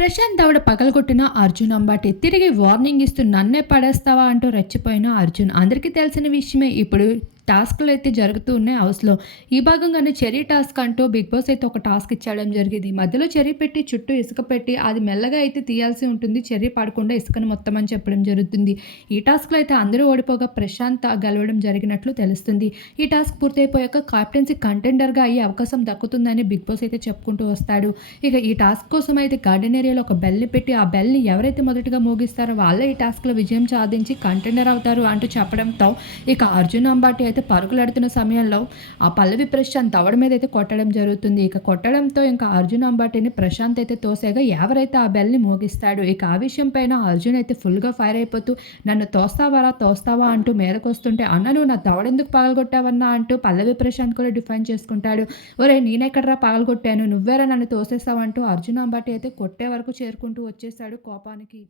ప్రశాంత్ ఆవిడ పగలగొట్టిన అర్జున్ అంబాటి తిరిగి వార్నింగ్ ఇస్తూ నన్నే పడేస్తావా? అంటూ రెచ్చిపోయిన అర్జున్. అందరికీ తెలిసిన విషయమే. ఇప్పుడు టాస్క్లు అయితే జరుగుతూ ఉన్నాయి హౌస్లో. ఈ భాగంగానే చెరీ టాస్క్ అంటూ బిగ్ బాస్ అయితే ఒక టాస్క్ ఇచ్చేయడం జరిగింది. మధ్యలో చెరీ పెట్టి చుట్టూ ఇసుక పెట్టి అది మెల్లగా అయితే తీయాల్సి ఉంటుంది. చెరీ పడకుండా ఇసుకను మొత్తం అని చెప్పడం జరుగుతుంది. ఈ టాస్క్లో అయితే అందరూ ఓడిపోగా ప్రశాంత్ గెలవడం జరిగినట్లు తెలుస్తుంది. ఈ టాస్క్ పూర్తయిపోయాక కెప్టెన్సీ కంటెండర్గా అయ్యే అవకాశం దక్కుతుందని బిగ్ బాస్ అయితే చెప్పుకుంటూ వస్తాడు. ఇక ఈ టాస్క్ కోసం అయితే గార్డెన్ ఏరియాలో ఒక బెల్ని పెట్టి ఆ బెల్ని ఎవరైతే మొదటగా మోగిస్తారో వాళ్ళే ఈ టాస్క్లో విజయం సాధించి కంటెండర్ అవుతారు అంటూ చెప్పడంతో ఇక అర్జున్ అంబాటి అయితే పరుగులాడుతున్న సమయంలో ఆ పల్లవి ప్రశాంత్ దవడ మీద అయితే కొట్టడం జరుగుతుంది. ఇక కొట్టడంతో ఇంకా అర్జున్ అంబాటిని ప్రశాంత్ అయితే తోసేగా ఎవరైతే ఆ బెల్ని మోగిస్తాడు ఇక ఆ విషయం పైన అర్జున్ అయితే ఫుల్గా ఫైర్ అయిపోతూ నన్ను తోస్తావారా తోస్తావా అంటూ మీదకు వస్తుంటే అన్న నువ్వు నా దవడెందుకు పగలగొట్టావన్నా అంటూ పల్లవి ప్రశాంత్ కూడా డిఫైన్ చేసుకుంటాడు. ఒరే నేనెక్కడరా పగలగొట్టాను? నువ్వేరా నన్ను తోసేస్తావంటూ అర్జున్ అంబాటి అయితే కొట్టే వరకు చేరుకుంటూ వచ్చేసాడు కోపానికి.